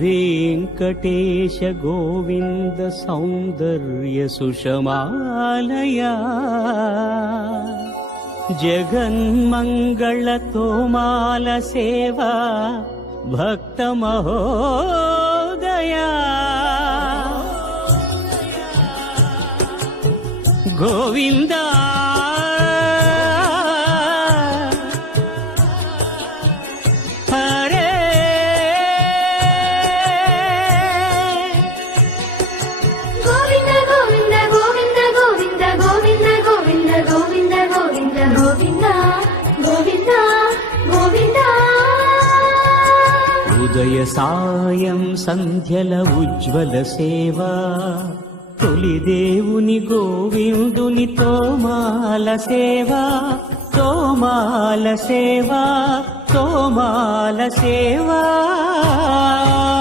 वेङ्कटेश गोविन्द सौन्दर्य सुषमालया जगन्मङ्गल तोमाल सेवा भक्त महोदया गोविन्दा ఉదయ సాయం సంధ్యల ఉజ్వల సేవా తొలి దేవుని గోవిందుని తోమాల సేవా తోమాల సేవా తోమాల సేవా